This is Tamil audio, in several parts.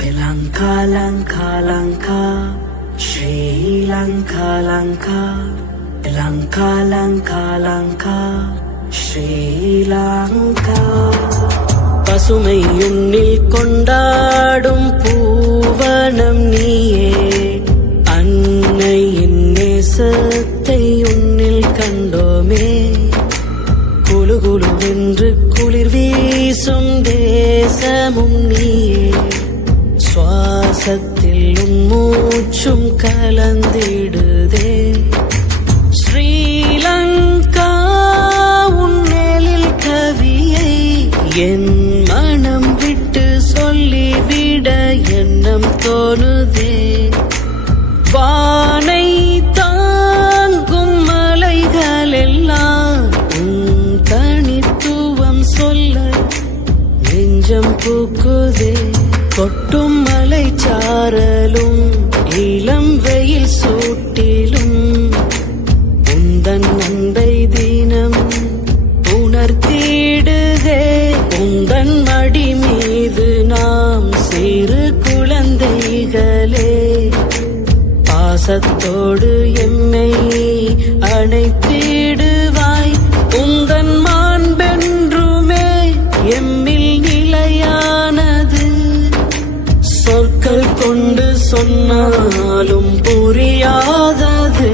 Lanka, Lanka, Lanka, Sri Lanka, Lanka, Lanka, Lanka, Lanka, Sri Lanka. பசுமை உன்னில் கொண்டாடும் பூவனம் நீயே, அன்னையின் நேசத்தை உன்னில் கண்டோமே. குழு குழுவென்று குளிர் வீசும் தேசமும் நீயே, சுவாசத்தில் உன் மூச்சும் கலந்திடுதே. ஸ்ரீலங்கா உன்னேலில் கவியை என் மனம் விட்டு சொல்லிவிட எண்ணம் தோணுதே. வானை தாங்கும் மலைகளெல்லாம் உன் தனித்துவம் சொல்ல நெஞ்சம் பூக்குதே. கொட்டும் மலைச்சாரலும் இளம் வெயில் சூட்டிலும் உந்தன் அன்பை தினம் உணர்த்திடுதே. உந்தன் மடி மீது நாம் சிறு குழந்தைகளே, பாசத்தோடு எம்மை அணைத்திடுவாய். உந்தன் மாண்பென்றுமே எம்மில் நிலையானது, சொற்கள் கொண்டு சொன்னாலும் புரியாதது.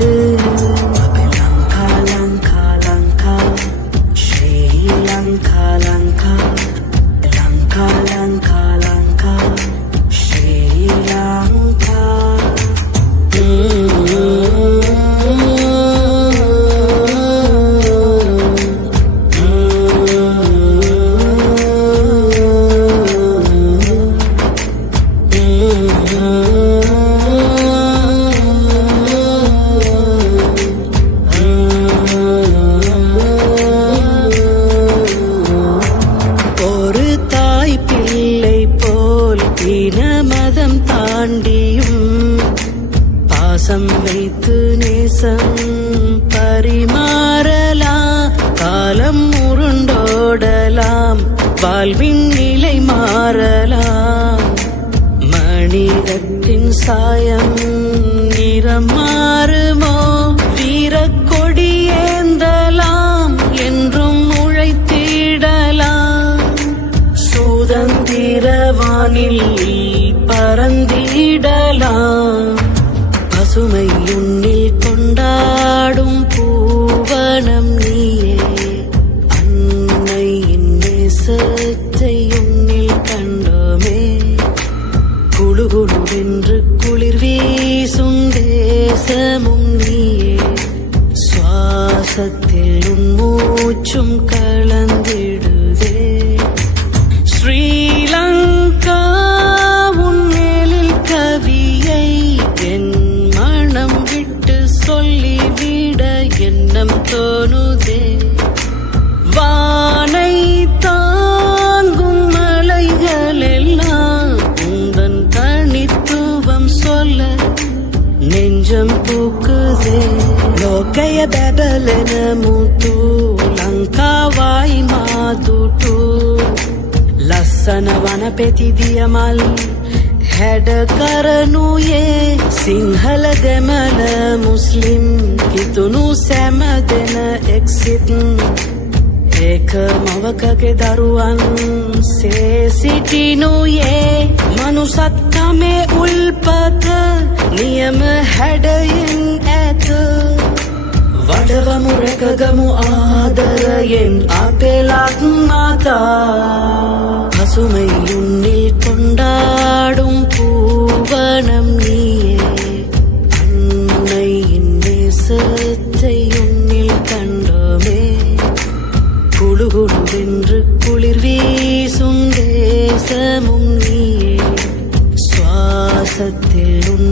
மதம் தாண்டியும் பாசம் வைத்து நேசம் பரிமாறலாம். காலம் உருண்டோடலாம், வாழ்வின் நிலை மாறலாம். மனிதத்தின் சாயம் நிறம் மாறுமோ, வீரக்கொடி ஏந்தலாம், என்றும் உழைத்திடலாம். சுதந்திரவானில் பறந்திடலாம். பசுமை உன்னில் கொண்டாடும் பூவனம் நீயே, அன்னையின் நேசத்தை உன்னில் கண்டோமே. குழு குழுவென்று குளிர் வீசும் தேசமும் நீயே, சுவாசத்தில் உன் மூச்சும் கலந்திடுதே. ஸ்ரீலங்கா சொல்லிவிட எண்ணம் தோணுதே. வானை தாங்கும் மலைகளெல்லாம் உந்தன் தனித்துவம் சொல்ல நெஞ்சம் பூக்குதே. லோකය බැබලෙන මුතු ලංකාවයි මාදුටු, ලස්සන වනපෙති දියමල් හැඩ කරනුයේ. සිංහල දෙමළ මුස්ලිම් කිතුුණු සැම දෙන එක්සිත්, ඒක මවකගේ දරුවන් සේ සිටිනුයේ. මනුසත්කමේ උල්පත නියම හැඩයෙන් ඇත, වඩවමු රැකගමු ආදරයෙන් අපේ ලක්මාතා. பசுமை உன்னில் கொண்டாடும் பூவனம் நீயே, அன்னையின் நேசத்தை உன்னில் கண்டோமே. குழு குழுவென்று குளிர் வீசும் தேசமும் நீயே, சுவாசத்தில் உன்